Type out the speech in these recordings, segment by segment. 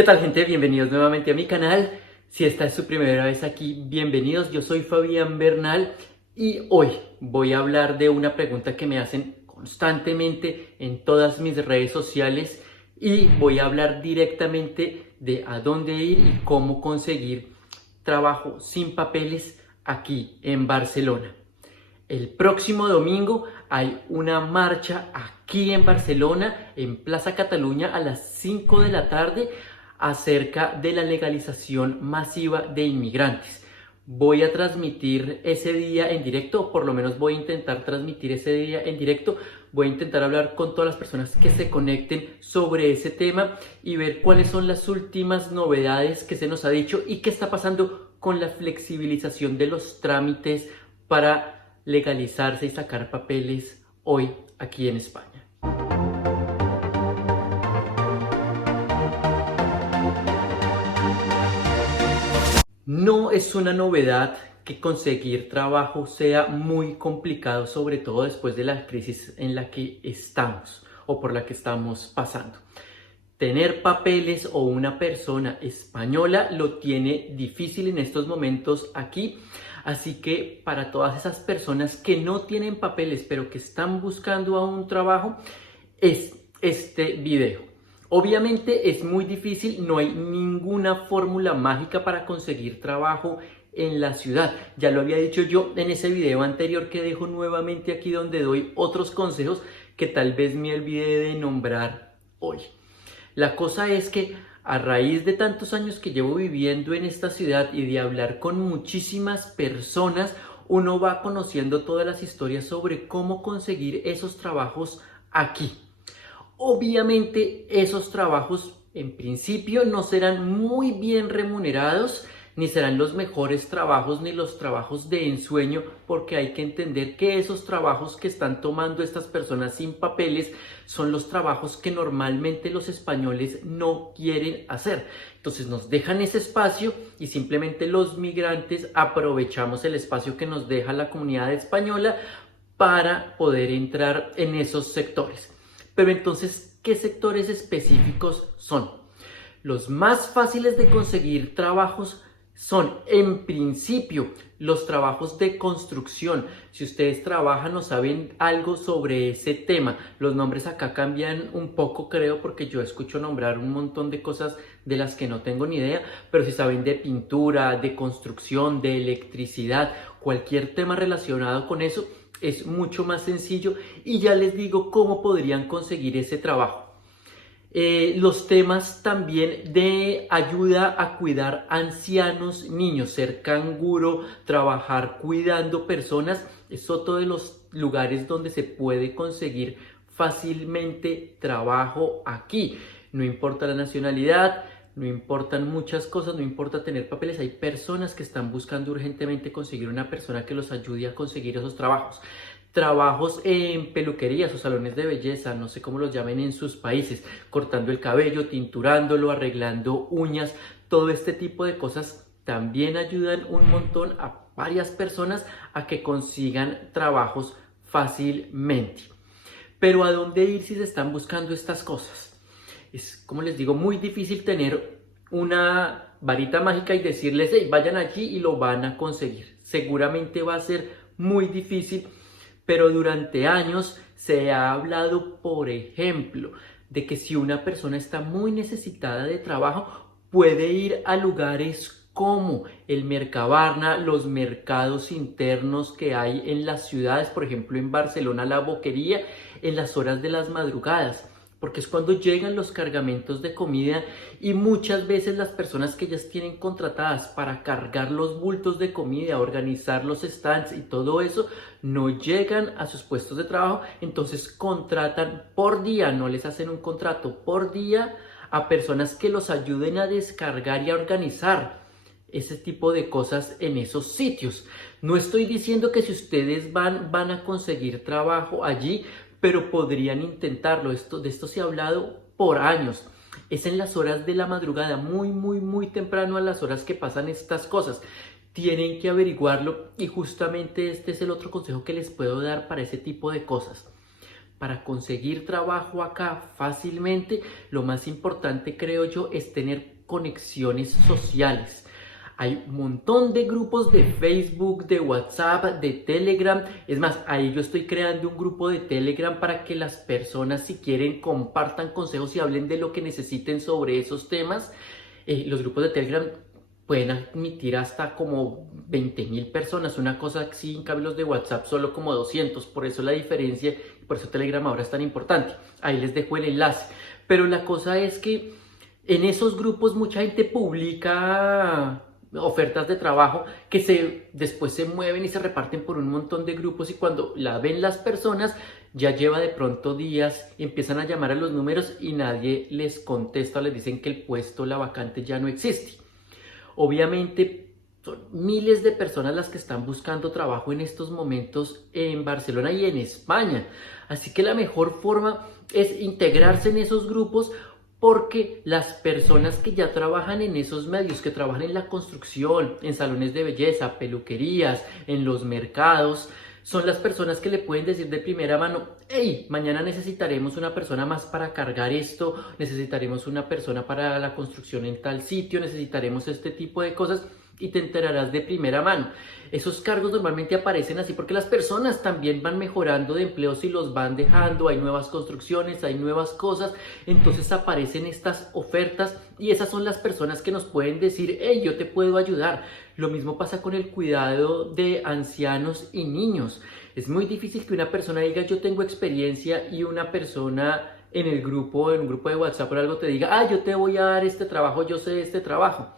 ¿Qué tal, gente? Bienvenidos nuevamente a mi canal. Si esta es su primera vez aquí, bienvenidos. Yo soy Fabián Bernal y hoy voy a hablar de una pregunta que me hacen constantemente en todas mis redes sociales y voy a hablar directamente de a dónde ir y cómo conseguir trabajo sin papeles aquí en Barcelona. El próximo domingo hay una marcha aquí en Barcelona, en Plaza Cataluña, a las 5 de la tarde, acerca de la legalización masiva de inmigrantes. Voy a transmitir ese día en directo, o por lo menos voy a intentar transmitir ese día en directo. Voy a intentar hablar con todas las personas que se conecten sobre ese tema y ver cuáles son las últimas novedades que se nos ha dicho y qué está pasando con la flexibilización de los trámites para legalizarse y sacar papeles hoy aquí en España. No es una novedad que conseguir trabajo sea muy complicado, sobre todo después de la crisis en la que estamos o por la que estamos pasando. Tener papeles o una persona española lo tiene difícil en estos momentos aquí. Así que para todas esas personas que no tienen papeles pero que están buscando a un trabajo, es este video. Obviamente es muy difícil, no hay ninguna fórmula mágica para conseguir trabajo en la ciudad. Ya lo había dicho yo en ese video anterior que dejo nuevamente aquí, donde doy otros consejos que tal vez me olvidé de nombrar hoy. La cosa es que a raíz de tantos años que llevo viviendo en esta ciudad y de hablar con muchísimas personas, uno va conociendo todas las historias sobre cómo conseguir esos trabajos aquí. Obviamente esos trabajos en principio no serán muy bien remunerados, ni serán los mejores trabajos ni los trabajos de ensueño, porque hay que entender que esos trabajos que están tomando estas personas sin papeles son los trabajos que normalmente los españoles no quieren hacer. Entonces nos dejan ese espacio y simplemente los migrantes aprovechamos el espacio que nos deja la comunidad española para poder entrar en esos sectores. Pero entonces, ¿qué sectores específicos son? Los más fáciles de conseguir trabajos son, en principio, los trabajos de construcción. Si ustedes trabajan o saben algo sobre ese tema, los nombres acá cambian un poco, creo, porque yo escucho nombrar un montón de cosas de las que no tengo ni idea, pero si saben de pintura, de construcción, de electricidad, cualquier tema relacionado con eso, es mucho más sencillo y ya les digo cómo podrían conseguir ese trabajo. Los temas también de ayuda a cuidar ancianos, niños, ser canguro, trabajar cuidando personas, es otro de los lugares donde se puede conseguir fácilmente trabajo aquí. No importa la nacionalidad, no importan muchas cosas, no importa tener papeles, hay personas que están buscando urgentemente conseguir una persona que los ayude a conseguir esos trabajos. Trabajos en peluquerías o salones de belleza, no sé cómo los llamen en sus países, cortando el cabello, tinturándolo, arreglando uñas, todo este tipo de cosas también ayudan un montón a varias personas a que consigan trabajos fácilmente. Pero ¿a dónde ir si se están buscando estas cosas? Es, como les digo, muy difícil tener una varita mágica y decirles, hey, vayan allí y lo van a conseguir. Seguramente va a ser muy difícil, pero durante años se ha hablado, por ejemplo, de que si una persona está muy necesitada de trabajo, puede ir a lugares como el Mercabarna, los mercados internos que hay en las ciudades, por ejemplo en Barcelona, la Boquería, en las horas de las madrugadas, porque es cuando llegan los cargamentos de comida y muchas veces las personas que ellas tienen contratadas para cargar los bultos de comida, organizar los stands y todo eso, no llegan a sus puestos de trabajo, entonces contratan por día, no les hacen un contrato por día a personas que los ayuden a descargar y a organizar ese tipo de cosas en esos sitios. No estoy diciendo que si ustedes van a conseguir trabajo allí, pero podrían intentarlo. De esto se ha hablado por años. Es en las horas de la madrugada, muy temprano, a las horas que pasan estas cosas. Tienen que averiguarlo y justamente este es el otro consejo que les puedo dar para ese tipo de cosas. Para conseguir trabajo acá fácilmente, lo más importante creo yo es tener conexiones sociales. Hay un montón de grupos de Facebook, de WhatsApp, de Telegram. Es más, ahí yo estoy creando un grupo de Telegram para que las personas, si quieren, compartan consejos y hablen de lo que necesiten sobre esos temas. Los grupos de Telegram pueden admitir hasta como 20.000 personas, una cosa así. En cambio los de WhatsApp solo como 200, por eso la diferencia, por eso Telegram ahora es tan importante. Ahí les dejo el enlace. Pero la cosa es que en esos grupos mucha gente publica ofertas de trabajo que después se mueven y se reparten por un montón de grupos, y cuando la ven las personas ya lleva de pronto días y empiezan a llamar a los números y nadie les contesta, les dicen que el puesto, la vacante ya no existe. Obviamente son miles de personas las que están buscando trabajo en estos momentos en Barcelona y en España, así que la mejor forma es integrarse en esos grupos, porque las personas que ya trabajan en esos medios, que trabajan en la construcción, en salones de belleza, peluquerías, en los mercados, son las personas que le pueden decir de primera mano: hey, mañana necesitaremos una persona más para cargar esto, necesitaremos una persona para la construcción en tal sitio, necesitaremos este tipo de cosas, y te enterarás de primera mano. Esos cargos normalmente aparecen así porque las personas también van mejorando de empleos y los van dejando, hay nuevas construcciones, hay nuevas cosas, entonces aparecen estas ofertas y esas son las personas que nos pueden decir: hey, yo te puedo ayudar. Lo mismo pasa con el cuidado de ancianos y niños. Es muy difícil que una persona diga: yo tengo experiencia, y una persona en el grupo, en un grupo de WhatsApp o algo, te diga: ah, yo te voy a dar este trabajo, yo sé este trabajo.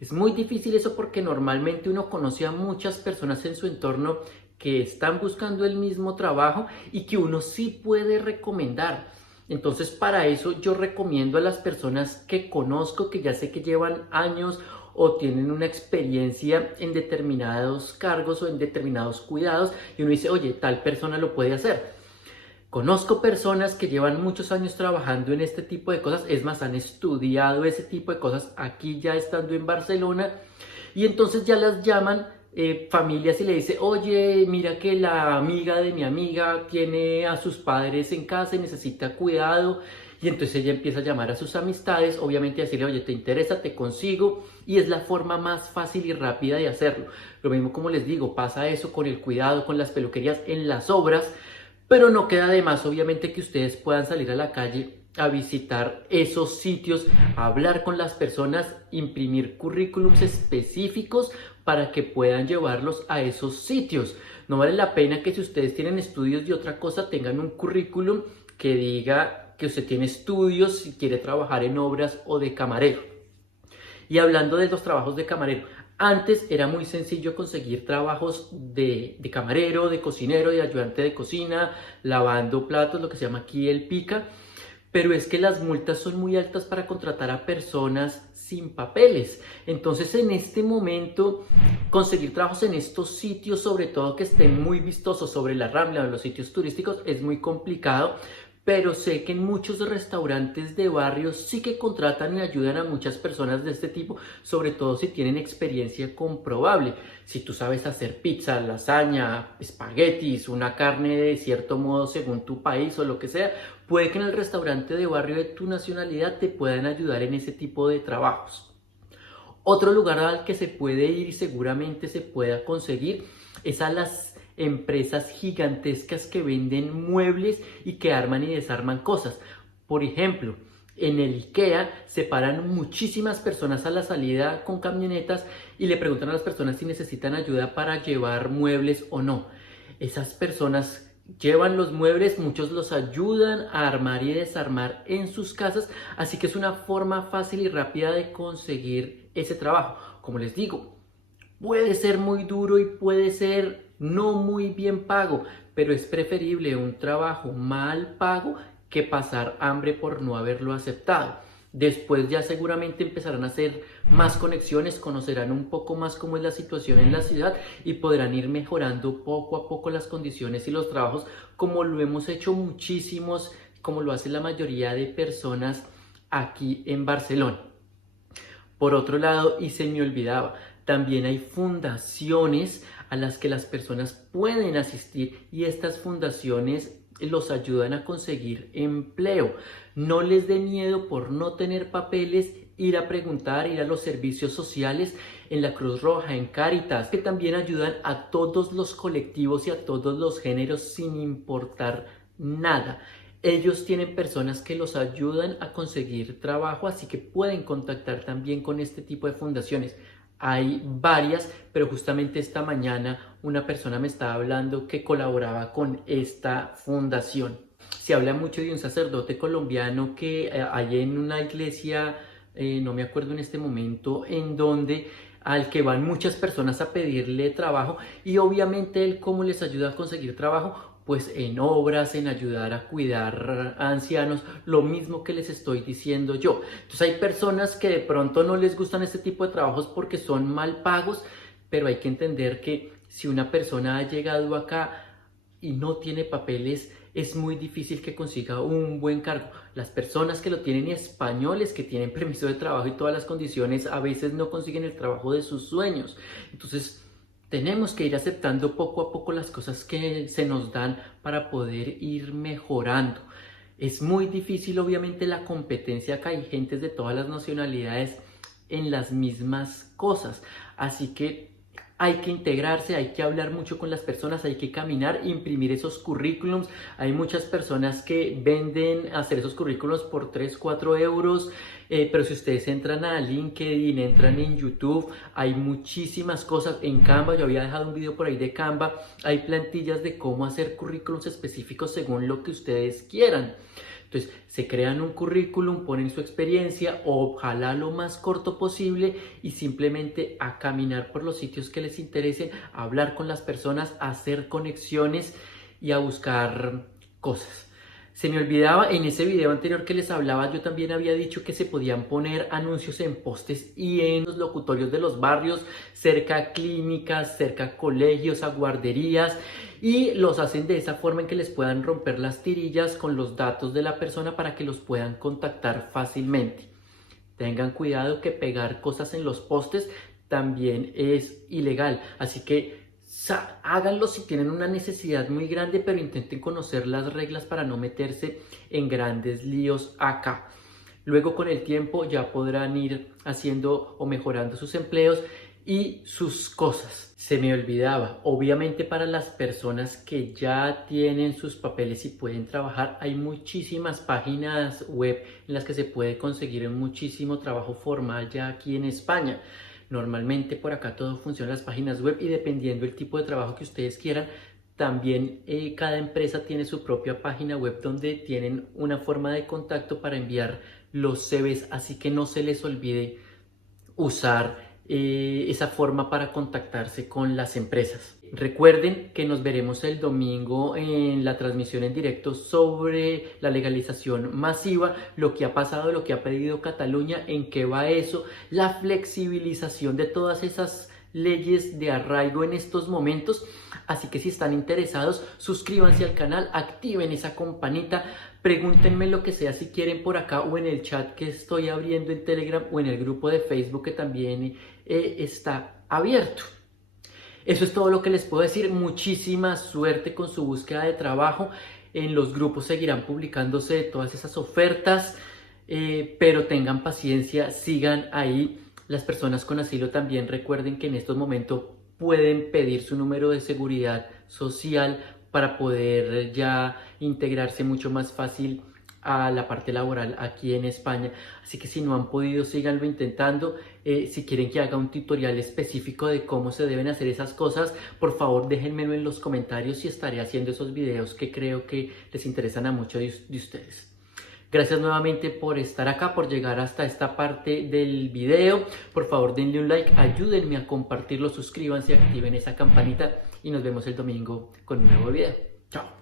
Es muy difícil eso, porque normalmente uno conoce a muchas personas en su entorno que están buscando el mismo trabajo y que uno sí puede recomendar. Entonces, para eso yo recomiendo a las personas que conozco, que ya sé que llevan años o tienen una experiencia en determinados cargos o en determinados cuidados, y uno dice: oye, tal persona lo puede hacer. Conozco personas que llevan muchos años trabajando en este tipo de cosas, es más, han estudiado ese tipo de cosas aquí ya estando en Barcelona, y entonces ya las llaman familias y le dice: oye, mira que la amiga de mi amiga tiene a sus padres en casa y necesita cuidado. Y entonces ella empieza a llamar a sus amistades, obviamente a decirle: oye, ¿te interesa? Te consigo. Y es la forma más fácil y rápida de hacerlo. Lo mismo, como les digo, pasa eso con el cuidado, con las peluquerías, en las obras. Pero no queda de más, obviamente, que ustedes puedan salir a la calle a visitar esos sitios, a hablar con las personas, imprimir currículums específicos para que puedan llevarlos a esos sitios. No vale la pena que, si ustedes tienen estudios de otra cosa, tengan un currículum que diga que usted tiene estudios si quiere trabajar en obras o de camarero. Y hablando de los trabajos de camarero, antes era muy sencillo conseguir trabajos de camarero, de cocinero, de ayudante de cocina, lavando platos, lo que se llama aquí el pica. Pero es que las multas son muy altas para contratar a personas sin papeles. Entonces, en este momento, conseguir trabajos en estos sitios, sobre todo que estén muy vistosos sobre la Rambla o en los sitios turísticos, es muy complicado. Pero sé que en muchos restaurantes de barrio sí que contratan y ayudan a muchas personas de este tipo, sobre todo si tienen experiencia comprobable. Si tú sabes hacer pizza, lasaña, espaguetis, una carne de cierto modo según tu país o lo que sea, puede que en el restaurante de barrio de tu nacionalidad te puedan ayudar en ese tipo de trabajos. Otro lugar al que se puede ir y seguramente se pueda conseguir es a las empresas gigantescas que venden muebles y que arman y desarman cosas. Por ejemplo, en el IKEA se paran muchísimas personas a la salida con camionetas y le preguntan a las personas si necesitan ayuda para llevar muebles o no. Esas personas llevan los muebles, muchos los ayudan a armar y desarmar en sus casas, así que es una forma fácil y rápida de conseguir ese trabajo. Como les digo, puede ser muy duro y puede ser no muy bien pago, pero es preferible un trabajo mal pago que pasar hambre por no haberlo aceptado. Después ya seguramente empezarán a hacer más conexiones, conocerán un poco más cómo es la situación en la ciudad y podrán ir mejorando poco a poco las condiciones y los trabajos, como lo hemos hecho muchísimos, como lo hace la mayoría de personas aquí en Barcelona. Por otro lado, y se me olvidaba, también hay fundaciones a las que las personas pueden asistir, y estas fundaciones los ayudan a conseguir empleo. No les dé miedo por no tener papeles ir a preguntar, ir a los servicios sociales, en la Cruz Roja, en Cáritas, que también ayudan a todos los colectivos y a todos los géneros sin importar nada. Ellos tienen personas que los ayudan a conseguir trabajo, así que pueden contactar también con este tipo de fundaciones. Hay varias, pero justamente esta mañana una persona me estaba hablando que colaboraba con esta fundación. Se habla mucho de un sacerdote colombiano que hay en una iglesia, no me acuerdo en este momento, en donde al que van muchas personas a pedirle trabajo, y obviamente él cómo les ayuda a conseguir trabajo, pues en obras, en ayudar a cuidar a ancianos, lo mismo que les estoy diciendo yo. Entonces hay personas que de pronto no les gustan este tipo de trabajos porque son mal pagos, pero hay que entender que si una persona ha llegado acá y no tiene papeles, es muy difícil que consiga un buen cargo. Las personas que lo tienen españoles, que tienen permiso de trabajo y todas las condiciones, a veces no consiguen el trabajo de sus sueños. Entonces, tenemos que ir aceptando poco a poco las cosas que se nos dan para poder ir mejorando. Es muy difícil, obviamente, la competencia acá. Hay gentes de todas las nacionalidades en las mismas cosas. Así que hay que integrarse, hay que hablar mucho con las personas, hay que caminar, imprimir esos currículums. Hay muchas personas que venden hacer esos currículums por 3, 4 euros. Pero si ustedes entran a LinkedIn, entran en YouTube, hay muchísimas cosas. En Canva, yo había dejado un video por ahí de Canva, hay plantillas de cómo hacer currículums específicos según lo que ustedes quieran. Entonces, se crean un currículum, ponen su experiencia, ojalá lo más corto posible, y simplemente a caminar por los sitios que les interesen, a hablar con las personas, a hacer conexiones y a buscar cosas. Se me olvidaba, en ese video anterior que les hablaba, yo también había dicho que se podían poner anuncios en postes y en los locutorios de los barrios, cerca a clínicas, cerca a colegios, a guarderías, y los hacen de esa forma en que les puedan romper las tirillas con los datos de la persona para que los puedan contactar fácilmente. Tengan cuidado que pegar cosas en los postes también es ilegal, así que háganlo si tienen una necesidad muy grande, pero intenten conocer las reglas para no meterse en grandes líos acá. Luego, con el tiempo, ya podrán ir haciendo o mejorando sus empleos y sus cosas. Se me olvidaba, obviamente para las personas que ya tienen sus papeles y pueden trabajar, hay muchísimas páginas web en las que se puede conseguir muchísimo trabajo formal ya aquí en España. Normalmente por acá todo funciona en las páginas web, y dependiendo del tipo de trabajo que ustedes quieran, también cada empresa tiene su propia página web donde tienen una forma de contacto para enviar los CVs, así que no se les olvide usar esa forma para contactarse con las empresas. Recuerden que nos veremos el domingo en la transmisión en directo sobre la legalización masiva, lo que ha pasado, lo que ha pedido Cataluña, en qué va eso, la flexibilización de todas esas leyes de arraigo en estos momentos. Así que si están interesados, suscríbanse al canal, activen esa campanita, pregúntenme lo que sea si quieren por acá o en el chat que estoy abriendo en Telegram o en el grupo de Facebook que también está abierto. Eso es todo lo que les puedo decir. Muchísima suerte con su búsqueda de trabajo. En los grupos seguirán publicándose todas esas ofertas, pero tengan paciencia, sigan ahí. Las personas con asilo también recuerden que en estos momentos pueden pedir su número de seguridad social para poder ya integrarse mucho más fácil a la parte laboral aquí en España. Así que si no han podido, síganlo intentando. Si quieren que haga un tutorial específico de cómo se deben hacer esas cosas, por favor déjenmelo en los comentarios y estaré haciendo esos videos que creo que les interesan a muchos de ustedes. Gracias nuevamente por estar acá, por llegar hasta esta parte del video. Por favor denle un like, ayúdenme a compartirlo, suscríbanse, activen esa campanita y nos vemos el domingo con un nuevo video. Chao.